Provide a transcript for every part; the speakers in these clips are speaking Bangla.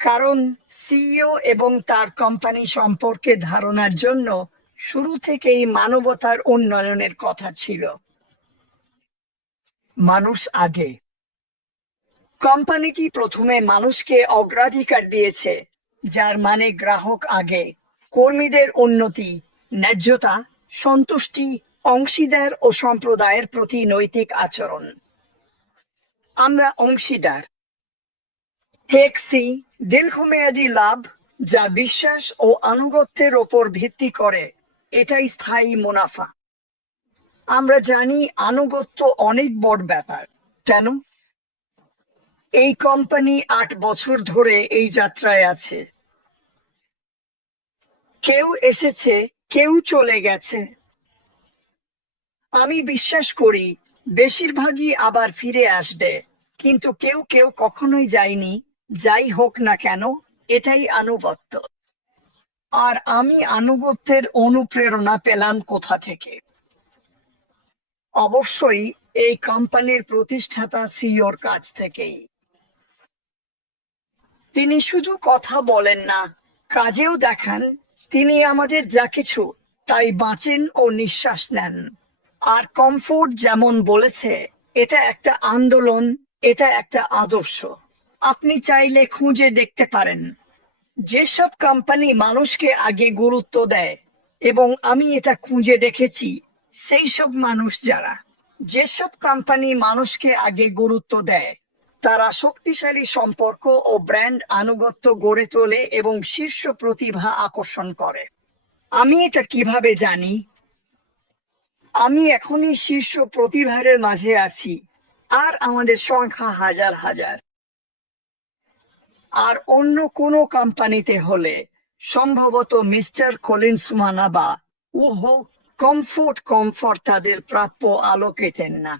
কারণ সিইও এবং তার কোম্পানি সম্পর্কে ধারণার জন্য শুরু থেকেই মানবতার উন্নয়নের কথা ছিল। মানুষ আগে। কোম্পানিটি প্রথমে মানুষকে অগ্রাধিকার দিয়েছে, যার মানে গ্রাহক আগে, কর্মীদের উন্নতি, ন্যায্যতা, সন্তুষ্টি, অংশীদার ও সম্প্রদায়ের প্রতি নৈতিক আচরণ। আমরা অংশীদার। টেকসি, দীর্ঘমেয়াদী লাভ, যা বিশ্বাস ও আনুগত্যের ওপর ভিত্তি করে, এটাই স্থায়ী মুনাফা। আমরা জানি আনুগত্য অনেক বড় ব্যাপার। কেন? এই কোম্পানি ৮ বছর ধরে এই যাত্রায় আছে। কেউ এসেছে, কেউ চলে গেছে। আমি বিশ্বাস করি বেশিরভাগই আবার ফিরে আসবে, কিন্তু কেউ কেউ কখনোই যায়নি। যাই হোক না কেন, এটাই আনুগত্য। আর আমি আনুগত্যের অনুপ্রেরণা পেলাম কোথা থেকে? অবশ্যই এই কোম্পানির প্রতিষ্ঠাতা সিইওর কাছ থেকেই। তিনি শুধু কথা বলেন না, কাজেও দেখান। তিনি আমাদের যা কিছু তাই বাঁচেন ও নিঃশ্বাস নেন। আর কমফোর্ট যেমন বলেছে, এটা একটা আন্দোলন, এটা একটা আদর্শ। আপনি চাইলে খুঁজে দেখতে পারেন যেসব কোম্পানি মানুষকে আগে গুরুত্ব দেয়, এবং আমি এটা খুঁজে দেখেছি, সেই সব মানুষ যারা যেসব কোম্পানি মানুষকে আগে গুরুত্ব দেয়, তারা শক্তিশালী সম্পর্ক ও ব্র্যান্ড আনুগত্য গড়ে তোলে এবং শীর্ষ প্রতিভা আকর্ষণ করে। আমি এটা কিভাবে জানি? আমি এখনই শীর্ষ প্রতিভার মাঝে আছি, আর আমাদের সংখ্যা হাজার হাজার। আর অন্য কোনো কোম্পানিতে হলে সম্ভবত মিস্টার কলিন্স মানাবা উহো কমফোর্ট তাদের প্রাপ্য আলো পেতেন না।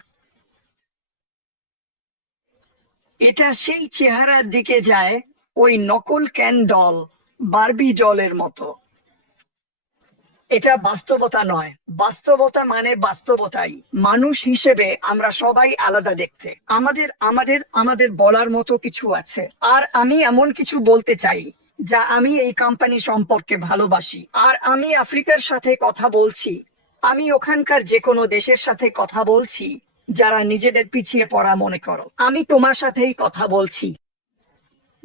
এটা সেই চেহারার দিকে যায়, ওই নকল ক্যান ডল, বারবি ডলের মতো। এটা বাস্তবতা নয়। বাস্তবতা মানে বাস্তবতাই। মানুষ হিসেবে আমরা সবাই আলাদা দেখতে। আমাদের আমাদের আমাদের বলার মতো কিছু আছে। আর আমি এমন কিছু বলতে চাই যা আমি এই কোম্পানি সম্পর্কে ভালোবাসি। আর আমি আফ্রিকার সাথে কথা বলছি, আমি ওখানকার যে কোনো দেশের সাথে কথা বলছি যারা নিজেদের পিছিয়ে পড়া মনে করো। আমি তোমার সাথেই কথা বলছি,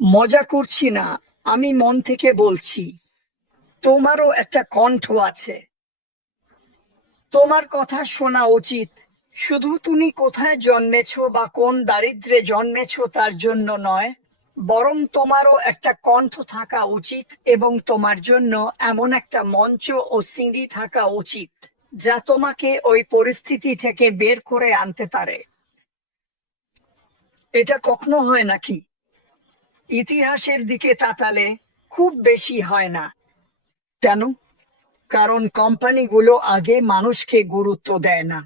মজা করছি না, আমি মন থেকে বলছি। তোমারও একটা কণ্ঠ আছে, তোমার কথা শোনা উচিত। শুধু তুমি কোথায় জন্মেছো বা কোন দারিদ্র্যে জন্মেছো তার জন্য নয়, বরং তোমারও একটা কণ্ঠ থাকা উচিত, এবং তোমার জন্য এমন একটা মঞ্চ ও সিঁড়ি থাকা উচিত যা তোমাকে ওই পরিস্থিতি থেকে বের করে আনতে পারে। এটা কখনো হয় নাকি? ইতিহাসের দিকে তাকালে খুব বেশি হয় না। কেন? কারণ কোম্পানিগুলো আগে মানুষকে গুরুত্ব দেয় না।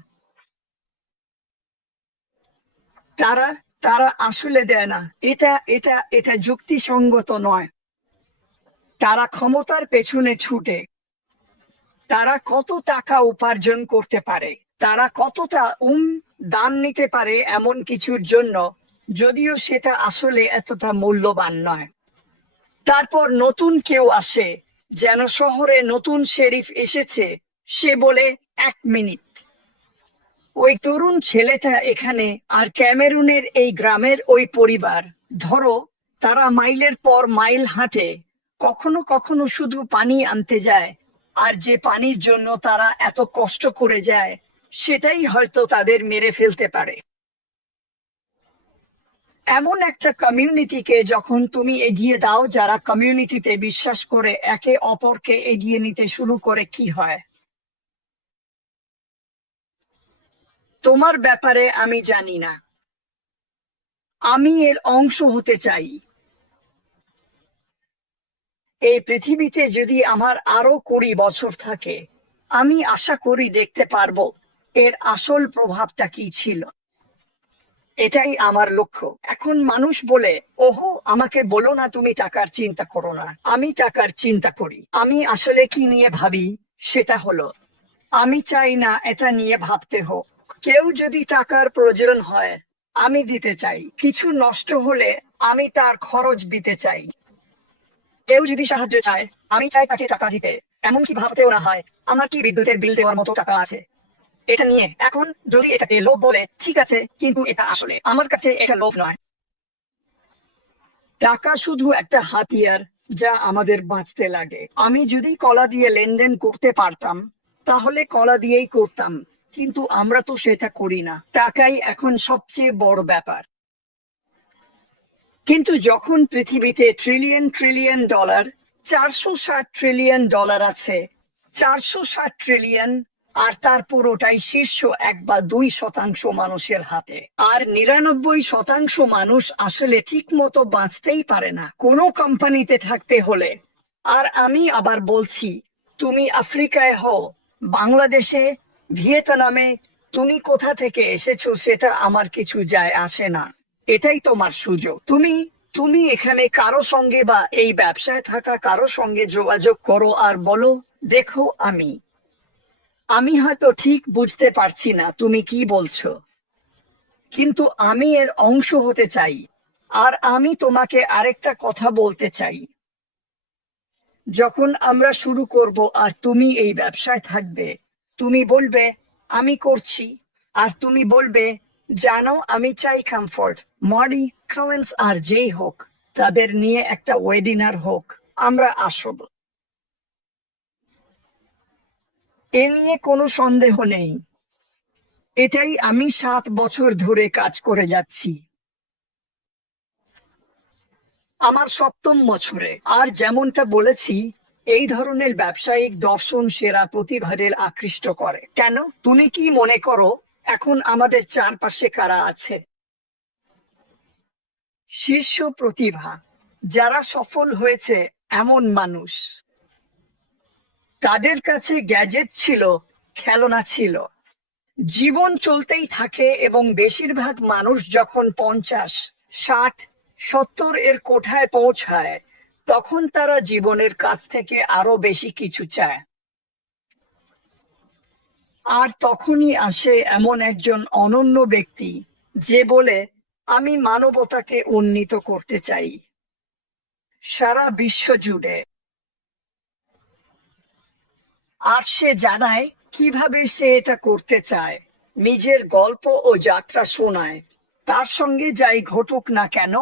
তারা তারা আসলে দেয় না। এটা এটা এটা যুক্তিসঙ্গত নয়। তারা ক্ষমতার পেছনে ছুটে। তারা কত টাকা উপার্জন করতে পারে, তারা কতটা দাম নিতে পারে এমন কিছুর জন্য, যদিও সেটা আসলে এতটা মূল্যবান নয়। তারপর নতুন কেউ আসে, যেন শহরে নতুন শেরিফ এসেছে। সে বলে, 1 মিনিট, ওই তরুণ ছেলেটা এখানে, আর ক্যামেরুনের এই গ্রামের ওই পরিবার, ধরো তারা মাইলের পর মাইল হাঁটে, কখনো কখনো শুধু পানি আনতে যায়, আর যে পানির জন্য তারা এত কষ্ট করে যায় সেটাই হয়তো তাদের মেরে ফেলতে পারে। এমন একটা কমিউনিটিকে যখন তুমি এগিয়ে দাও যারা কমিউনিটিতে বিশ্বাস করে, একে অপরকে এগিয়ে নিতে শুরু করে, কি হয়? তোমার ব্যাপারে আমি জানি না, আমি এর অংশ হতে চাই। এই পৃথিবীতে যদি আমার আরো 20 বছর থাকে, আমি আশা করি দেখতে পারবো এর আসল প্রভাবটা কি ছিল। এটাই আমার লক্ষ্য। এখন মানুষ বলে, ওহো, আমাকে বলো না তুমি টাকার চিন্তা করো না। আমি টাকার চিন্তা করি। আমি আসলে কি নিয়ে ভাবি সেটা হলো, আমি চাই না এটা নিয়ে ভাবতে হোক। কেউ যদি টাকার প্রয়োজন হয়, আমি দিতে চাই। কিছু নষ্ট হলে আমি তার খরচ দিতে চাই। কেউ যদি সাহায্য চায়, আমি চাই তাকে টাকা দিতে। এমনকি ভাবতেও না হয় আমার কি বিদ্যুতের বিল দেওয়ার মতো টাকা আছে এটা নিয়ে। এখন যদি এটাকে লোভ বলে, ঠিক আছে, কিন্তু এটা আসলে আমার কাছে এটা লোভ নয়। টাকা শুধু একটা হাতিয়ার যা আমাদের বাঁচতে লাগে। আমি যদি কলা দিয়ে লেনদেন করতে পারতাম তাহলে কলা দিয়েই করতাম, কিন্তু আমরা তো সেটা করি না। টাকাই এখন সবচেয়ে বড় ব্যাপার। কিন্তু যখন পৃথিবীতে trillion trillion dollar, 460 trillion dollar আছে, 460 ট্রিলিয়ন, আর তার পুরোটাই শীর্ষ 1 বা 2% মানুষের হাতে, আর 99% মানুষ আসলে ঠিক মতো বাঁচতেই পারে না কোনো কোম্পানিতে থাকতে হলে। আর আমি আবার বলছি, তুমি আফ্রিকায় হও, বাংলাদেশে, ভিয়েতনামে, তুমি কোথা থেকে এসেছো সেটা আমার কিছু যায় আসে না। এটাই তোমার সুযোগ। তুমি তুমি এখানে কারো সঙ্গে বা এই ব্যবসায় থাকা কারো সঙ্গে যোগাযোগ করো আর বলো, দেখো, আমি হয়তো ঠিক বুঝতে পারছি না তুমি কি বলছো, কিন্তু আমি এর অংশ হতে চাই। আর আমি তোমাকে আরেকটা কথা বলতে চাই, যখন আমরা শুরু করব আর তুমি এই ব্যবসায় থাকবে, তুমি বলবে আমি করছি, আর তুমি বলবে, জানো, আমি চাই কমফোর্ট। মডি ক্রোয়েন্স আর যেই হোক, তাদের নিয়ে একটা ওয়েবিনার হোক, আমরা আসব। এ নিয়ে কোনো সন্দেহ নেই। এটাই আমি 7 বছর ধরে কাজ করে যাচ্ছি, আমার 7ম বছরে। আর যেমনটা বলেছি, এই ধরনের ব্যবসায়িক দর্শন সেরা প্রতিভাদের আকৃষ্ট করে। কেন, তুমি কি মনে করো এখন আমাদের চারপাশে কারা আছে? শীর্ষ প্রতিভা, যারা সফল হয়েছে এমন মানুষ। তাদের কাছে গ্যাজেট ছিল, খেলনা ছিল। জীবন চলতেই থাকে এবং বেশিরভাগ মানুষ যখন 50, 60, 70 এর কোঠায় পৌঁছায়, তখন তারা জীবনের কাছ থেকে আরো বেশি কিছু চায়। আর তখনই আসে এমন একজন অনন্য ব্যক্তি যে বলে, আমি মানবতাকে উন্নীত করতে চাই সারা বিশ্ব জুড়ে। আর সে জানায় কিভাবে সে এটা করতে চায়, নিজের গল্প ও যাত্রা শোনায়। তার সঙ্গে যাই ঘটুক না কেন,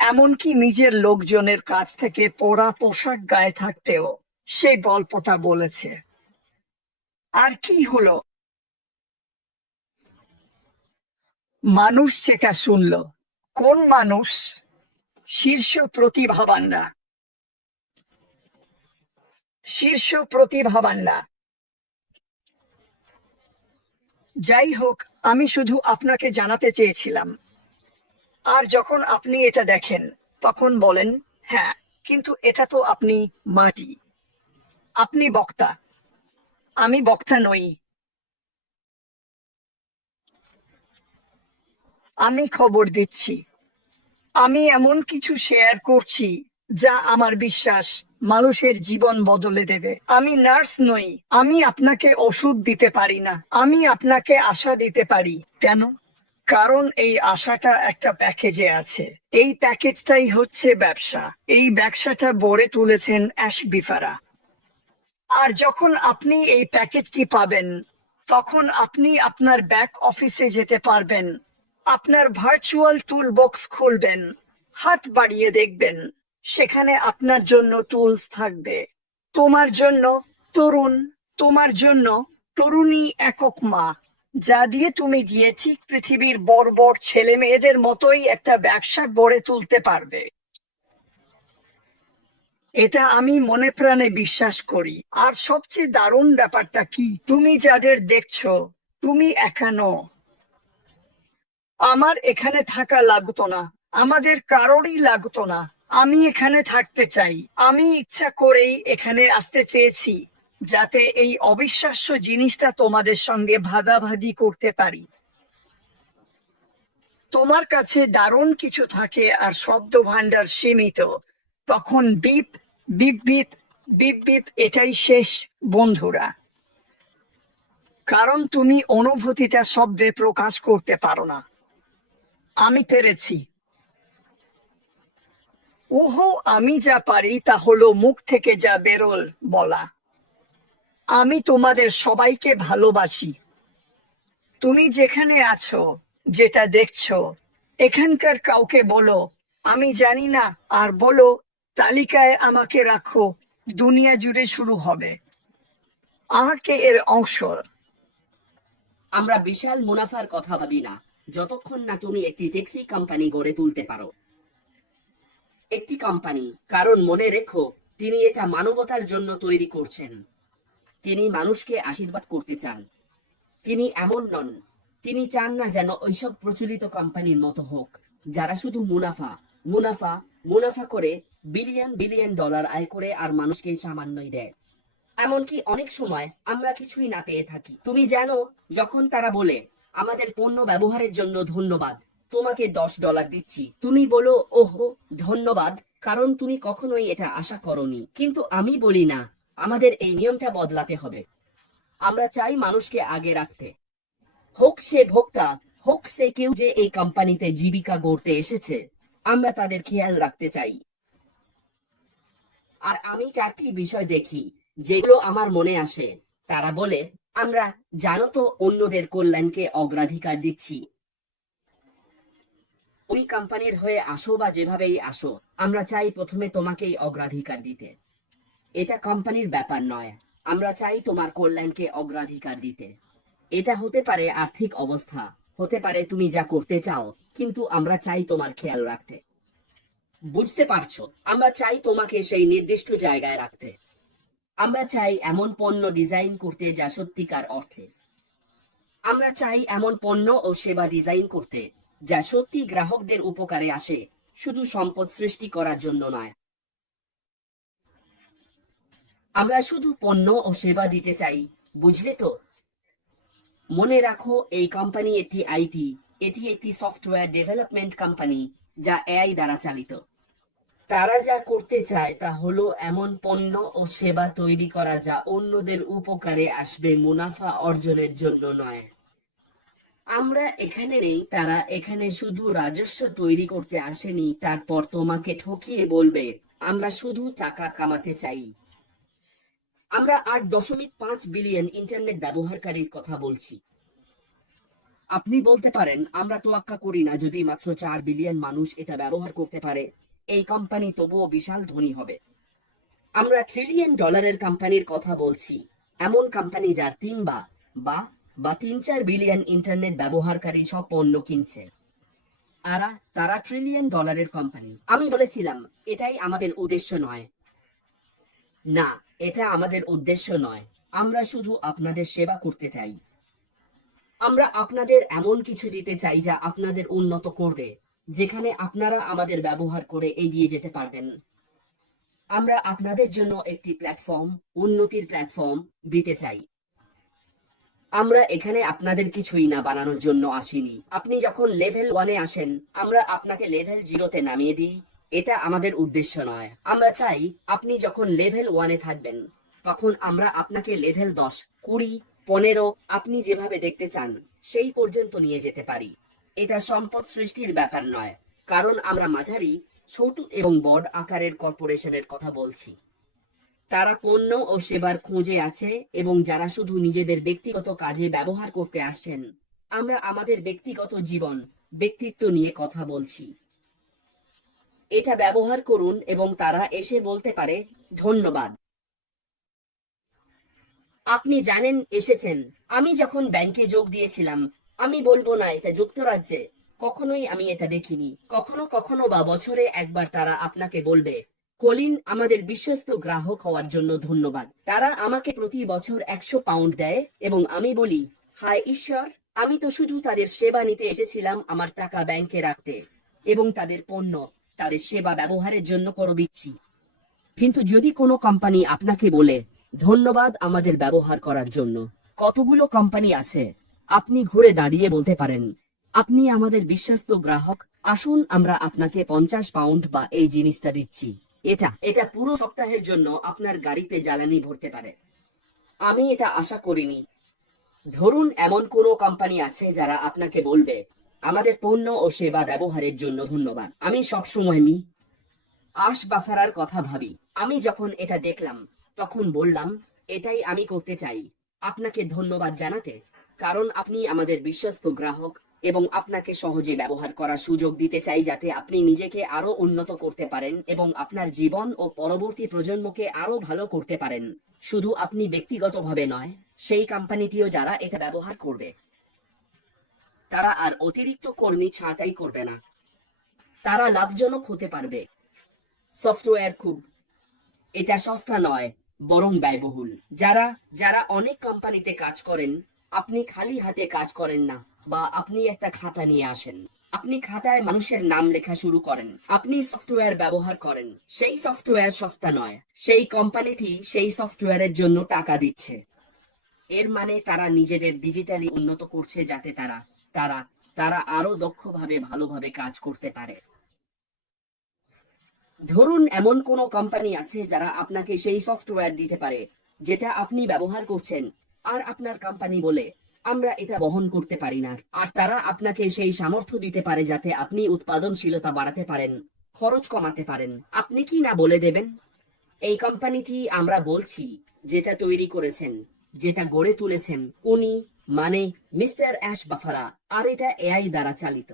এমনকি নিজের লোকজনের কাছ থেকে পরা পোশাক গায়ে থাকতেও সেই গল্পটা বলেছে। আর কি হলো? মানুষ সেটা শুনল। কোন মানুষ? শীর্ষ প্রতিভাবানরা। শীর্ষ প্রতিভাবানরা। যাই হোক, আমি শুধু আপনাকে জানাতে চেয়েছিলাম। আর যখন আপনি এটা দেখেন, তখন বলেন, হ্যাঁ, কিন্তু এটা তো আপনি মাটি। আপনি বক্তা, আমি বক্তা নই। আমি খবর দিচ্ছি। আমি এমন কিছু শেয়ার করছি যা আমার বিশ্বাস মানুষের জীবন বদলে দেবে। আমি নার্স নই, আমি আপনাকে ওষুধ দিতে পারি না। আমি আপনাকে আশা দিতে পারি। কেন? কারণ এই আশাটা একটা প্যাকেজে আছে। এই প্যাকেজটাই হচ্ছে ব্যবসা। এই ব্যবসাটা গড়ে তুলেছেন অ্যাশবিফারা। আর যখন আপনি এই প্যাকেজটি পাবেন, তখন আপনি আপনার ব্যাক অফিসে যেতে পারবেন, আপনার ভার্চুয়াল টুল বক্স খুলবেন, হাত বাড়িয়ে দেখবেন, সেখানে আপনার জন্য টুলস থাকবে। তোমার জন্য তরুণ, তোমার জন্য তরুণী একক মা, যা দিয়ে তুমি গিয়ে ঠিক পৃথিবীর বড় বড় ছেলে মেয়েদের মতোই একটা ব্যবসা গড়ে তুলতে পারবে। এটা আমি মনে প্রাণে বিশ্বাস করি। আর সবচেয়ে দারুণ ব্যাপারটা কি, তুমি যাদের দেখছো, তুমি একা নও। আমার এখানে থাকা লাগতো না, আমাদের কারোরই লাগতো না। আমি এখানে থাকতে চাই। আমি ইচ্ছা করেই এখানে আসতে চেয়েছি, যাতে এই অবিশ্বাস্য জিনিসটা তোমাদের সঙ্গে ভাগাভাগি করতে পারি। তোমার কাছে দারুণ কিছু থাকে আর শব্দ ভান্ডার সীমিত, তখন beep beep beep beep beep, এটাই শেষ, বন্ধুরা। কারণ তুমি অনুভূতিটা শব্দে প্রকাশ করতে পারো না। আমি পেরেছি। ওহো, আমি যা পারি তা হলো মুখ থেকে যা বেরোল বলা। আমি তোমাদের সবাইকে ভালোবাসি। তুমি যেখানে আছো, যেটা দেখছো, এখানকার কাউকে বলো আমি জানি না, আর বলো তালিকায় আমাকে রাখো, দুনিয়া জুড়ে শুরু হবে আমাকে এর অংশ। আমরা বিশাল মুনাফার কথা ভাবি না যতক্ষণ না তুমি একটি ট্যাক্সি কোম্পানি গড়ে তুলতে পারো। একটি কোম্পানি, কারণ মনে রেখো, তিনি এটা মানবতার জন্য তৈরি করছেন। তিনি মানুষকে আশীর্বাদ করতে চান। তিনি এমন নন, তিনি চান না যেন ওইসব প্রচলিত কোম্পানির মতো হোক, যারা শুধু মুনাফা মুনাফা মুনাফা করে বিলিয়ন বিলিয়ন ডলার আয় করে আর মানুষকে সামান্যই দেয়। এমনকি অনেক সময় আমরা কিছুই না পেয়ে থাকি। তুমি জানো, যখন তারা বলে আমাদের পণ্য ব্যবহারের জন্য ধন্যবাদ, তোমাকে $10 দিচ্ছি, তুমি বলো ওহো ধন্যবাদ, কারণ তুমি কখনোই এটা আশা করনি। কিন্তু আমি বলি না, আমাদের এই নিয়মটা বদলাতে হবে। আমরা চাই মানুষকে আগে রাখতে, হোক সে ভোক্তা, হোক সে কেউ যে এই কোম্পানিতে জীবিকা গড়তে এসেছে। আমরা তাদের খেয়াল রাখতে চাই। আর আমি 4টি বিষয় দেখি যেগুলো আমার মনে আসে। তারা বলে, আমরা জানো তো অন্যদের কল্যাণকে অগ্রাধিকার দিচ্ছি। ওই কোম্পানির হয়ে আসো বা যেভাবেই আসো, আমরা চাই প্রথমে তোমাকেই অগ্রাধিকার দিতে। এটা কোম্পানির ব্যাপার নয়, আমরা চাই তোমার কল্যাণকে অগ্রাধিকার দিতে। এটা হতে পারে আর্থিক অবস্থা, হতে পারে তুমি যা করতে চাও, কিন্তু আমরা চাই তোমার খেয়াল রাখতে। বুঝতে পারছো? আমরা চাই তোমাকে সেই নির্দিষ্ট জায়গায় রাখতে। আমরা চাই এমন পণ্য ডিজাইন করতে যা সত্যিকার অর্থে। আমরা চাই এমন পণ্য ও সেবা ডিজাইন করতে যা সত্যি গ্রাহকদের উপকারে আসে, শুধু সম্পদ সৃষ্টি করার জন্য নয়। আমরা শুধু পণ্য ও সেবা দিতে চাই, বুঝলে তো? মনে রাখো, এই কোম্পানি এটি একটি সফটওয়্যার ডেভেলপমেন্ট কোম্পানি যা এআই দ্বারা চালিত। তারা যা করতে চায় তা হলো এমন পণ্য ও সেবা তৈরি করা যা অন্যদের উপকারে আসবে, মুনাফা অর্জনের জন্য নয়। আমরা এখানে নেই, তারা এখানে শুধু রাজস্ব তৈরি করতে আসেনি তারপর তোমাকে ঠকিয়ে বলবে আমরা শুধু টাকা কামাতে চাই। আমরা 8.5 বিলিয়ন ইন্টারনেট ব্যবহারকারীর কথা বলছি। আপনি বলতে পারেন, আমরা তোয়াক্কা করি না যদি মাত্র 4 বিলিয়ন মানুষ এটা ব্যবহার করতে পারে, এই কোম্পানি তবুও বিশাল ধনী হবে। আমরা ট্রিলিয়ন ডলারের কোম্পানির কথা বলছি, এমন কোম্পানি যার 3 বা 4 বিলিয়ন ইন্টারনেট ব্যবহারকারী সব পণ্য কিনছে। তারা ট্রিলিয়ন ডলারের কোম্পানি। আমি বলেছিলাম এটাই আমাদের উদ্দেশ্য নয়। না, এটা আমাদের উদ্দেশ্য নয়। আমরা শুধু আপনাদের সেবা করতে চাই। আমরা আপনাদের এমন কিছু দিতে চাই যা আপনাদের উন্নত করবে, যেখানে আপনারা আমাদের ব্যবহার করে এগিয়ে যেতে পারবেন। আমরা আপনাদের জন্য একটি প্ল্যাটফর্ম, উন্নতির প্ল্যাটফর্ম দিতে চাই। আমরা এখানে আপনাদের কিছুই না বানানোর জন্য আসিনি। আপনি যখন লেভেল 1-এ আসেন, আমরা আপনাকে লেভেল 0-তে নামিয়ে দিই, এটা আমাদের উদ্দেশ্য নয়। আমরা চাই আপনি যখন লেভেল 1-এ থাকবেন, তখন আমরা আপনাকে লেভেল 10, 20, 15 আপনি যেভাবে দেখতে চান সেই পর্যন্ত নিয়ে যেতে পারি। এটা সম্পদ সৃষ্টির ব্যাপার নয়, কারণ আমরা মাঝারি, ছোট এবং বড় আকারের কর্পোরেশনের কথা বলছি। তারা পণ্য ও সেবার খোঁজে আছে এবং যারা শুধু নিজেদের ব্যক্তিগত কাজে ব্যবহার করতে আসছেন। আমরা আমাদের ব্যক্তিগত জীবন, ব্যক্তিত্ব নিয়ে কথা বলছি। এটা ব্যবহার করুন এবং তারা এসে বলতে পারে ধন্যবাদ, আপনি জানেন এসেছেন। আমি যখন ব্যাংকে যোগ দিয়েছিলাম, আমি বলবো না এটা যুক্তরাজ্যে, কখনোই আমি এটা দেখিনি। কখনো কখনো বা বছরে একবার তারা আপনাকে বলবে, কলিন, আমাদের বিশ্বস্ত গ্রাহক হওয়ার জন্য ধন্যবাদ। তারা আমাকে প্রতি বছর 100 পাউন্ড দেয় এবং আমি বলি, হায় ঈশ্বর, আমি তো শুধু তাদের সেবা নিতে এসেছিলাম, আমার টাকা ব্যাংকে রাখতে এবং তাদের পণ্য, তাদের সেবা ব্যবহারের জন্য করে দিচ্ছি। কিন্তু যদি কোনো কোম্পানি আপনাকে বলে ধন্যবাদ আমাদের ব্যবহার করার জন্য, কতগুলো কোম্পানি আছে আপনি ঘুরে দাঁড়িয়ে বলতে পারেন, আপনি আমাদের বিশ্বস্ত গ্রাহক, আসুন আমরা আপনাকে 50 পাউন্ড বা এই জিনিসটা দিচ্ছি। এটা পুরো সপ্তাহের জন্য আপনার গাড়িতে জ্বালানি ভরতে পারে। আমি এটা আশা করিনি। ধরুন এমন কোনো কোম্পানি আছে যারা আপনাকে বলবে আমাদের পণ্য ও সেবা ব্যবহারের জন্য ধন্যবাদ। আমি সবসময় আশ বাফারার কথা ভাবি। আমি যখন এটা দেখলাম তখন বললাম, এটাই আমি করতে চাই, আপনাকে ধন্যবাদ জানাতে, কারণ আপনি আমাদের বিশ্বস্ত গ্রাহক এবং আপনাকে সহজে ব্যবহার করার সুযোগ দিতে চাই যাতে আপনি নিজেকে আরো উন্নত করতে পারেন এবং আপনার জীবন ও পরবর্তী প্রজন্মকে আরো ভালো করতে পারেন। শুধু আপনি ব্যক্তিগতভাবে নয়, সেই কোম্পানিটিও যারা এটা ব্যবহার করবে তারা আর অতিরিক্ত কর্মী ছাঁটাই করবে না। তারা লাভজনক হতে পারবে। সফটওয়্যার এটা সস্তা নয়, বরং ব্যয়বহুল। যারা যারা অনেক কোম্পানিতে কাজ করেন, আপনি খালি হাতে কাজ করেন না, বা আপনি একটা খাতা নিয়ে আসেন। আপনি খাতায় মানুষের নাম লেখা শুরু করেন। আপনি সফটওয়্যার ব্যবহার করেন। সেই সফটওয়্যার সস্তা নয়, সেই কোম্পানিটি সেই সফটওয়্যারের জন্য টাকা দিচ্ছে। এর মানে তারা নিজেদের ডিজিটালি উন্নত করছে যাতে তারা তারা তারা আরো দক্ষভাবে ভালোভাবে কাজ করতে পারে। ধরুন এমন কোনো কোম্পানি আছে যারা আপনাকে সেই সফটওয়্যার দিতে পারে যেটা আপনি ব্যবহার করছেন, আর আপনার কোম্পানি বলে, আমরা এটা বহন করতে পারি না, আর তারা আপনাকে সেই সামর্থ্য দিতে পারে যাতে আপনি উৎপাদনশীলতা বাড়াতে পারেন, খরচ কমাতে পারেন। আপনি কি না বলে দেবেন, এই কোম্পানিটি আমরা বলছি, যেটা তৈরি করেছেন, যেটা গড়ে তুলেছেন উনি, মানে মিস্টার অ্যাশ বাফারা, আর এটা এআই দ্বারা চালিত।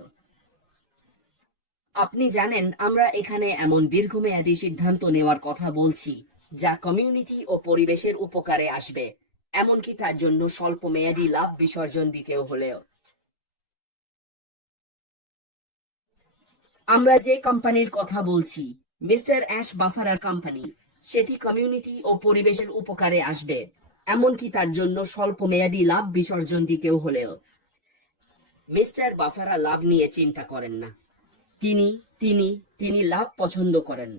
আপনি জানেন আমরা এখানে এমন দীর্ঘমেয়াদী সিদ্ধান্ত নেওয়ার কথা বলছি যা কমিউনিটি ও পরিবেশের উপকারে আসবে, এমনকি তার জন্য স্বল্প মেয়াদী লাভ বিসর্জন দিতেও হলেও। আমরা যে কোম্পানির কথা বলছি, মিস্টার অ্যাশ বাফারার কোম্পানি, সেটি কমিউনিটি ও পরিবেশের উপকারে আসবে, এমনকি তার জন্য স্বল্প মেয়াদী লাভ বিসর্জন দিতেও হলেও। মিস্টার বাফারা লাভ নিয়ে চিন্তা করেন না। তিনি তিনি তিনি লাভ পছন্দ করেন।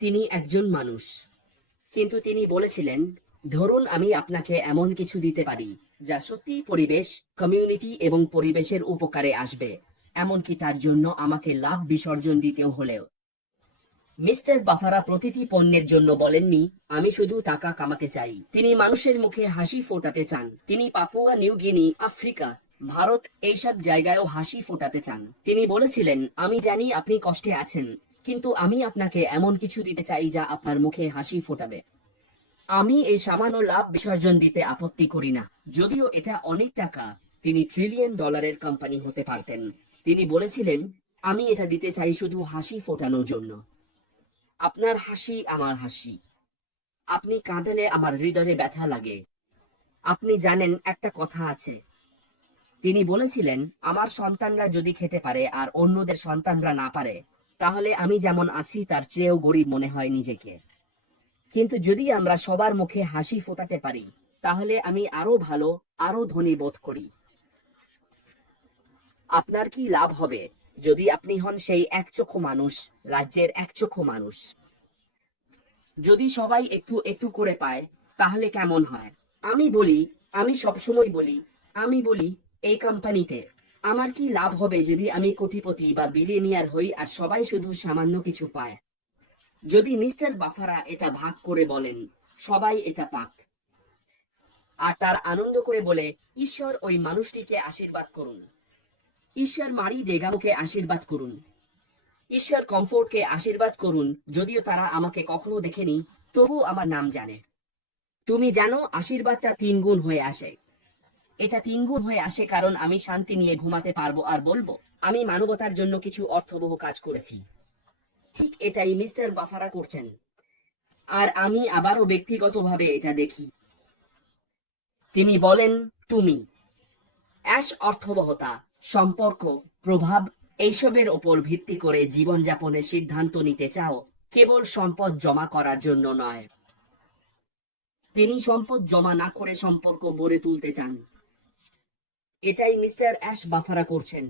তিনি একজন মানুষ। কিন্তু তিনি বলেছিলেন, ধরুন আমি আপনাকে এমন কিছু দিতে পারি যা সত্যি পরিবেশ, কমিউনিটি এবং পরিবেশের উপকারে আসবে, এমনকি তার জন্য আমাকে লাভ বিসর্জন দিতেও হলেও। মিস্টার বাফারা প্রতিটি পণ্যের জন্য বলেননি, আমি শুধু টাকা কামাতে চাই। তিনি মানুষের মুখে হাসি ফোটাতে চান। তিনি Papua New Guinea, Africa, Bharat এইসব জায়গায়ও হাসি ফোটাতে চান। তিনি বলেছিলেন, আমি জানি আপনি কষ্টে আছেন, কিন্তু আমি আপনাকে এমন কিছু দিতে চাই যা আপনার মুখে হাসি ফোটাবে। আমি এই সামান্য লাভ বিসর্জন দিতে আপত্তি করি না, যদিও এটা অনেক টাকা। তিনি $1 ট্রিলিয়ন কোম্পানি হতে পারতেন। তিনি বলেছিলেন, আমি এটা দিতে চাই শুধু হাসি ফোটানোর জন্য। আপনার হাসি আমার হাসি। আপনি কাঁদলে আমার হৃদয়ে ব্যথা লাগে। আপনি জানেন একটা কথা আছে, তিনি বলেছিলেন, আমার সন্তানরা যদি খেতে পারে আর অন্যদের সন্তানরা না পারে, তাহলে আমি যেমন আছি তার চেয়েও গরিব মনে হয় নিজেকে। কিন্তু যদি আমরা সবার মুখে হাসি ফোটাতে পারি, তাহলে আমি আরো ভালো, আরো ধনী বোধ করি। আপনার কি লাভ হবে যদি আপনি হন সেই একচক্ষু মানুষ, রাজ্যের একচক্ষু মানুষ? যদি সবাই একটু একটু করে পায়, তাহলে কেমন হয়? আমি সবসময় বলি, এই কোম্পানিতে আমার কি লাভ হবে যদি আমি কোটিপতি বা বিলিয়নিয়ার হই আর সবাই শুধু সামান্য কিছু পায়? যদি মিস্টার বাফারা এটা ভাগ করে বলেন, সবাই এটা পাক, আর তার আনন্দ করে বলে, ঈশ্বর ওই মানুষটিকে আশীর্বাদ করুন, ঈশ্বর মারি ডেগামকে আশীর্বাদ করুন, ঈশ্বর কমফোর্টকে আশীর্বাদ করুন, যদিও তারা আমাকে কখনো দেখেনি, তবু আমার নাম জানে। তুমি জানো, আশীর্বাদটা 3 গুণ হয়ে আসে। এটা 3 গুণ হয়ে আসে কারণ আমি শান্তি নিয়ে ঘুমাতে পারবো আর বলবো, আমি মানবতার জন্য কিছু অর্থবহ কাজ করেছি। ঠিক এটাই মিস্টার বাফারা করছেন। আর আমি আবারও ব্যক্তিগতভাবে এটা দেখি। তিনি বলেন, তুমি অ্যাশ অর্থবহতা, সম্পর্ক, প্রভাব এইসবের ওপর ভিত্তি করে জীবনযাপনের সিদ্ধান্ত নিতে চাও, কেবল সম্পদ জমা করার জন্য নয়। তিনি সম্পদ জমা না করে সম্পর্ক গড়ে তুলতে চান। এটাই মিস্টার অ্যাশ বাফারা করছেন।